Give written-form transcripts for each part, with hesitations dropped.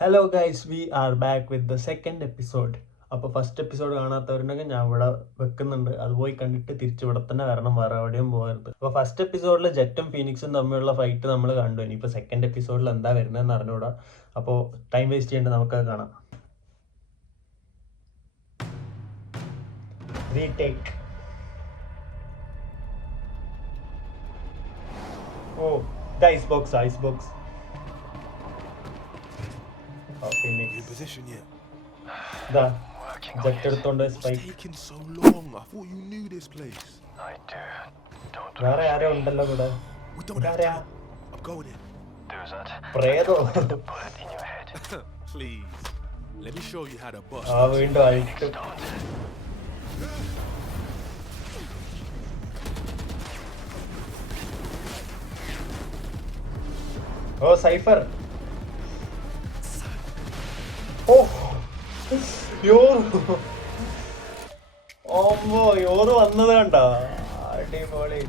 Hello guys, we are back with the second episode. അപ്പോൾ first episode കാണാത്തവരുണ്ടെങ്കിൽ ഞാൻ ഇവിടെ വെക്കുന്നുണ്ട്, അത് പോയി കണ്ടിട്ട് തിരിച്ചു ഇവിടെ തന്നെ വരണം, വേറെ എവിടെയും പോകരുത്. അപ്പോൾ ഫസ്റ്റ് എപ്പിസോഡിൽ ജെറ്റും ഫീനിക്സും തമ്മിലുള്ള ഫൈറ്റ് നമ്മൾ കണ്ടു. ഇനിയിപ്പോൾ സെക്കൻഡ് എപ്പിസോഡിൽ എന്താ വരുന്നതെന്ന് അറിഞ്ഞൂടാ. അപ്പോൾ ടൈം വേസ്റ്റ് ചെയ്യേണ്ട, നമുക്കത് കാണാം. റീടേക്ക്. ഓ, ice box. New position yet? Jet എടുത്തോണ്ട് spike. Taking so long. I thought you knew this place. I do. Don't വേറെ ആരോ ഉണ്ടല്ലോ ഇവിടെ. We don't have Daria. time. I'm going in. do that. പ്രേതോ. Put it in your head. Please. Let me show you how to bust. ആ വീണ്ടും അഴിട്ട്. Don't. Oh cipher. ഓ യോറ്. ഓമ്പോ യോറ് വന്നത് കണ്ടോ? അടിപൊളി.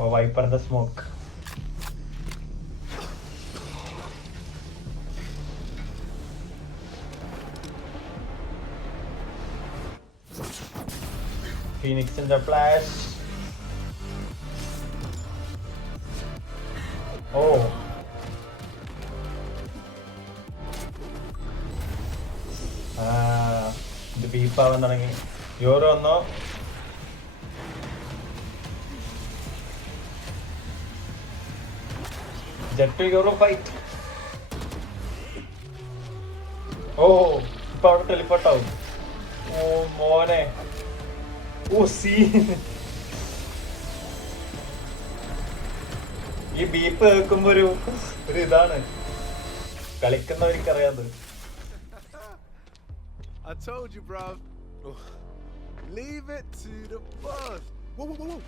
ഓ wiper the smoke. ഫീനിക്സിന്റെ flash. ഓ ഇത് ബീപ്പാവാൻ തുടങ്ങി. യോറ് വന്നോ? Jet യോറോ fight. ഓ ഇപ്പൊ അവിടെ ടെലിപ്പോർട്ടാവും. ഓ മോനെ. ഓ സീ. ഈ ബീപ്പ് കേൾക്കുമ്പോ ഒരു ഇതാണ്, കളിക്കുന്നവർക്കറിയാത്. I told you, bruv. Leave it to the boss. Whoa.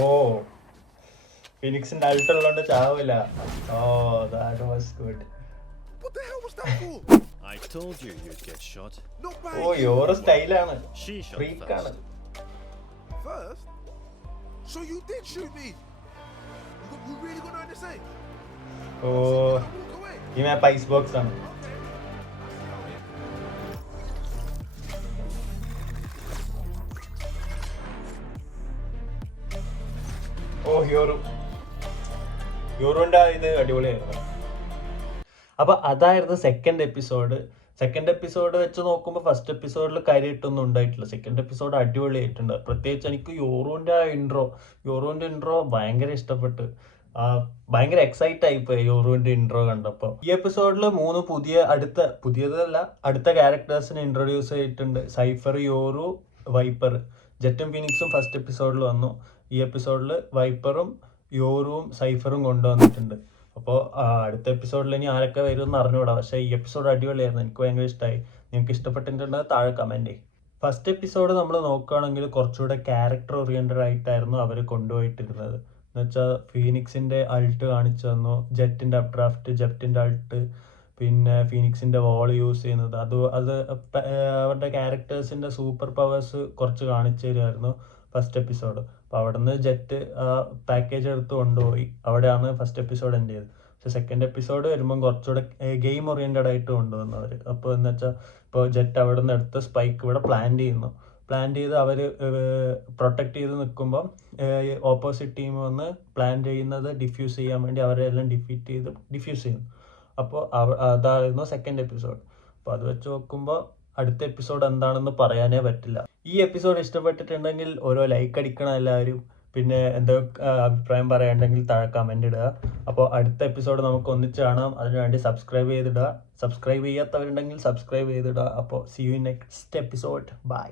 ഓ ഫിനിക്സിന്റെ അൾട്ട് ഉള്ളതുകൊണ്ട് ചാവില്ല. ഓ that was good. What the hell was that for? I told you you'd get shot. Not by ഓ യോറ് സ്റ്റൈലാണ്, She shot ഫ്രീക്കാണ്. first. first. So you did shoot me. You really got nothing to say? Oh Walk away. ഈ മാപ്പ് ice box ആണ്. ഓ യോറുവിന്റെ ഇത് അടിപൊളിയായിരുന്നു. അപ്പൊ അതായിരുന്നു second episode വെച്ച് നോക്കുമ്പോൾ first എപ്പിസോഡിൽ കാര്യമായിട്ടൊന്നും ഉണ്ടായിട്ടില്ല. സെക്കൻഡ് എപ്പിസോഡ് അടിപൊളിയായിട്ടുണ്ട്. പ്രത്യേകിച്ച് എനിക്ക് യോറുവിന്റെ ഇൻട്രോ ഭയങ്കര ഇഷ്ടപ്പെട്ട്. ഭയങ്കര എക്സൈറ്റ് ആയിപ്പോയി യോറുവിന്റെ ഇൻട്രോ കണ്ടപ്പോൾ. ഈ എപ്പിസോഡിൽ 3 അടുത്ത ക്യാരക്ടേഴ്സിനെ ഇൻട്രൊഡ്യൂസ് ചെയ്തിട്ടുണ്ട്. Cypher, Yoru, Viper. ജെറ്റും ഫിനിക്സും ഫസ്റ്റ് എപ്പിസോഡിൽ വന്നു. ഈ എപ്പിസോഡിൽ വൈപ്പറും യോറുവും സൈഫറും കൊണ്ടുവന്നിട്ടുണ്ട്. അപ്പോൾ അടുത്ത എപ്പിസോഡിൽ ഇനി ആരൊക്കെ വരും എന്ന് അറിഞ്ഞുകൂടാ. പക്ഷേ ഈ എപ്പിസോഡ് അടിപൊളിയായിരുന്നു, എനിക്ക് ഭയങ്കര ഇഷ്ടമായി. നിങ്ങൾക്ക് ഇഷ്ടപ്പെട്ടിട്ടുണ്ടെങ്കിൽ താഴെ കമൻറ്റ് ചെയ്യും. ഫസ്റ്റ് എപ്പിസോഡ് നമ്മൾ നോക്കുകയാണെങ്കിൽ കുറച്ചുകൂടെ ക്യാരക്ടർ ഓറിയൻറ്റഡ് ആയിട്ടായിരുന്നു അവർ കൊണ്ടുപോയിട്ടിരുന്നത്. എന്നുവെച്ചാൽ ഫീനിക്സിൻ്റെ അൾട്ട് കാണിച്ചു തന്നു, ജെറ്റിൻ്റെ അപ്ഡ്രാഫ്റ്റ്, ജെറ്റിൻ്റെ അൾട്ട്, പിന്നെ ഫീനിക്സിൻ്റെ വോൾ യൂസ് ചെയ്യുന്നത്, അത് അവരുടെ ക്യാരക്ടേഴ്സിൻ്റെ സൂപ്പർ പവേഴ്സ് കുറച്ച് കാണിച്ചു തരുമായിരുന്നു ഫസ്റ്റ് എപ്പിസോഡ്. അപ്പോൾ അവിടെ നിന്ന് ജെറ്റ് പാക്കേജ് എടുത്ത് കൊണ്ടുപോയി. അവിടെയാണ് ഫസ്റ്റ് എപ്പിസോഡ് എൻഡ് ചെയ്തത്. പക്ഷേ സെക്കൻഡ് എപ്പിസോഡ് വരുമ്പം കുറച്ചുകൂടെ ഗെയിം ഓറിയൻറ്റഡ് ആയിട്ട് കൊണ്ടുവന്നവർ. അപ്പോൾ എന്ന് വെച്ചാൽ ഇപ്പോൾ ജെറ്റ് അവിടെ നിന്ന് എടുത്ത് സ്പൈക്ക് ഇവിടെ പ്ലാൻ ചെയ്ത് അവർ പ്രൊട്ടക്ട് ചെയ്ത് നിൽക്കുമ്പം ഓപ്പോസിറ്റ് ടീം വന്ന് പ്ലാൻ ചെയ്യുന്നത് ഡിഫ്യൂസ് ചെയ്യാൻ വേണ്ടി അവരെല്ലാം ഡിഫ്യൂസ് ചെയ്യുന്നു. അപ്പോൾ അതായിരുന്നു സെക്കൻഡ് എപ്പിസോഡ്. അപ്പോൾ അത് വെച്ച് നോക്കുമ്പോൾ അടുത്ത എപ്പിസോഡ് എന്താണെന്ന് പറയാനേ പറ്റില്ല. ഈ എപ്പിസോഡ് ഇഷ്ടപ്പെട്ടിട്ടുണ്ടെങ്കിൽ ഓരോ ലൈക്ക് അടിക്കണം എല്ലാവരും. പിന്നെ എന്തോ അഭിപ്രായം പറയാനുണ്ടെങ്കിൽ താഴെ കമൻ്റ് ഇടുക. അപ്പോൾ അടുത്ത എപ്പിസോഡ് നമുക്ക് ഒന്നിച്ച് കാണാം. അതിനുവേണ്ടി സബ്സ്ക്രൈബ് ചെയ്യാത്തവരുണ്ടെങ്കിൽ സബ്സ്ക്രൈബ് ചെയ്തിടുക. അപ്പോൾ see you next episode. By.